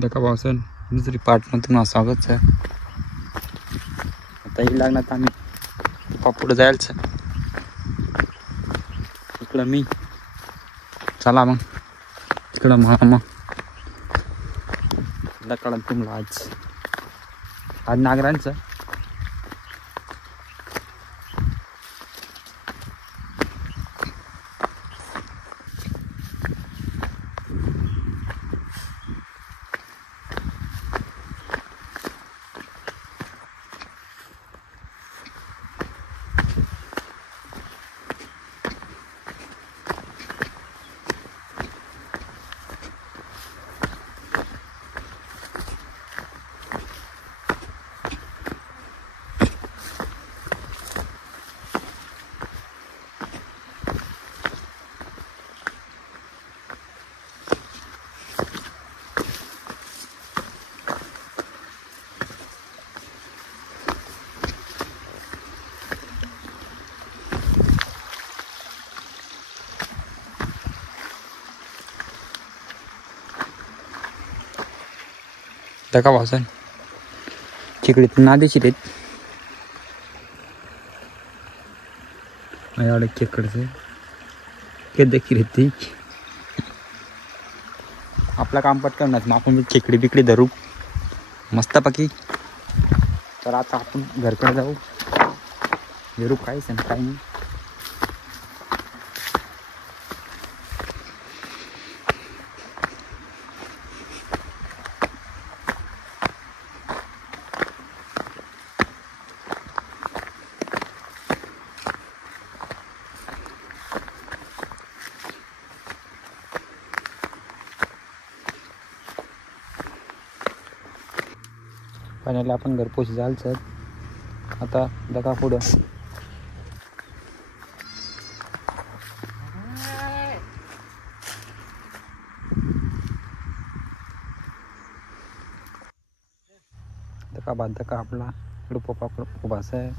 देखा भाऊसन दुसरी पार्टमध्ये तुम्हाला स्वागत आहे. आता ही लागणार आम्ही पुढे जायचं. इकडं मी चला मग इकडं म्हणा मग कळत तुम्हाला आज नागरांचं देखा भाऊसन तिकडे नादेशीर आहेत. माझ्याकडे खेकडचे ते देखील येते. आपलं काम पटकन मग आपण खेकडी बिकडी धरू मस्तपैकी. तर आता आपण घरकडे जाऊ. धरू काहीच ना काही नाही. फायनली आपण घरपोच जायचं. आता दगा पुढं दका आपला इकडं पोपाकडं उभासा आहे.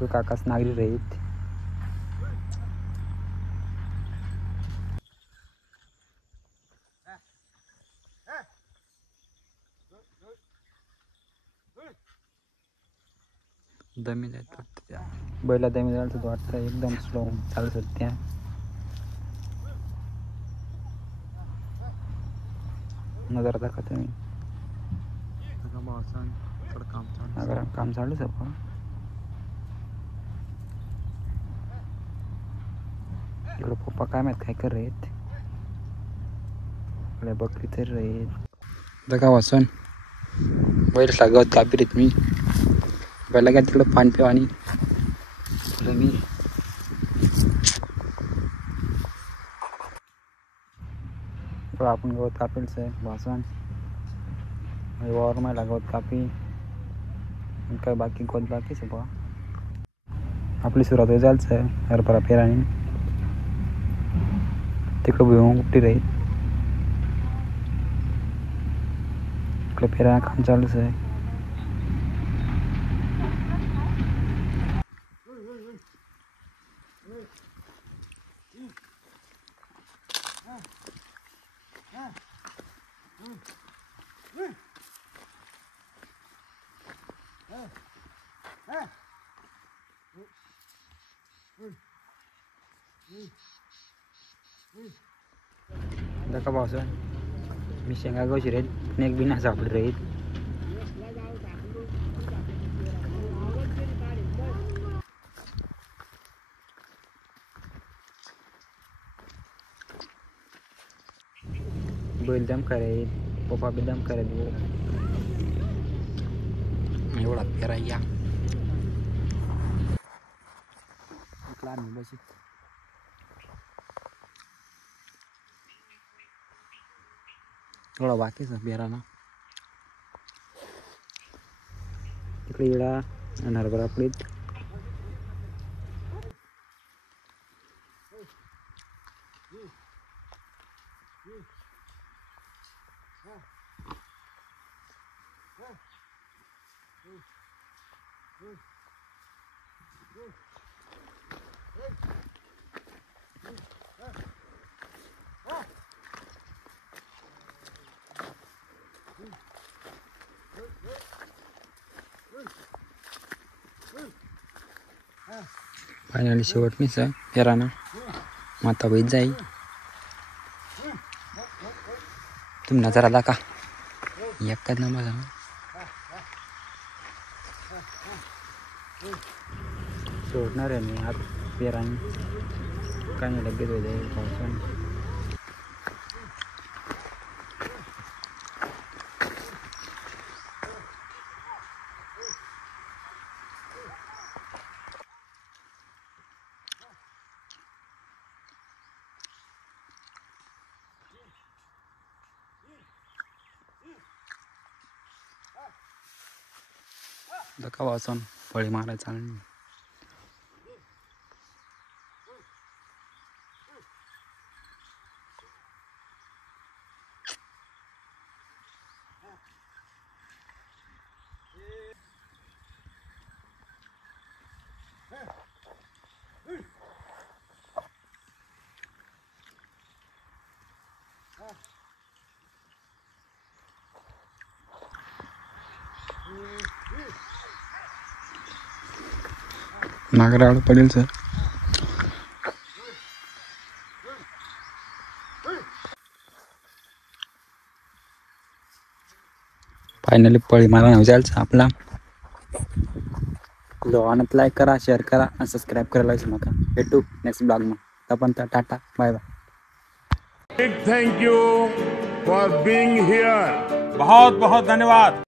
तो काकाच नागरी राहीत. दमी जायचं त्या बैला दमी जायचं तो वाटतं एकदम स्लो चालत त्या. नजर दाखवा तुम्ही काम चालूच आहे पण इकडं पप्पा काय माहीत काय कर आहेत. इकडे बकरी तरी राहीत. जगा वाचून बैल लागत कापी रेत मी बैला काय तिकडं पाणी पिवा आणि मी आपण गवत कापेलच आहे. भाषण वावर मायला गवत कापी काय बाकी गवत बाकीच आहे. बा आपली सुरुवात जायचं आहे. हरभरा पेराने तिकडं भुईमुग उपटी राहील. इकडं पेरा काम चालूच आहे. देखा भाऊसन मी शेंगा गावची राहीत एक बिना सापडी राहीत. बैल दम करायत पप्पा बी दम करायत. एवढा पेरा या लहान बस थोडा बाकीच पेरा ना. तिकडे इडा आणि हरभरा पडीत. फायनली शेवटनीच फेराना माता बैठ जाई तुम नजर आला का एक नंबर सोडणार आहे मी आज पेराने काय नाही लगेच हो जाईल पावसाने धक्का वाचून फळी मारायचा आणि नागराळ पडेल सर फायनली पळी मारा नाही जायचं आपला लोवानात लाईक करा शेअर करा आणि सबस्क्राईब करायला विसरू नका भेटू नेक्स्ट ब्लॉग मग आपण tata bye bye Big thank you for being here. बहुत बहुत धन्यवाद।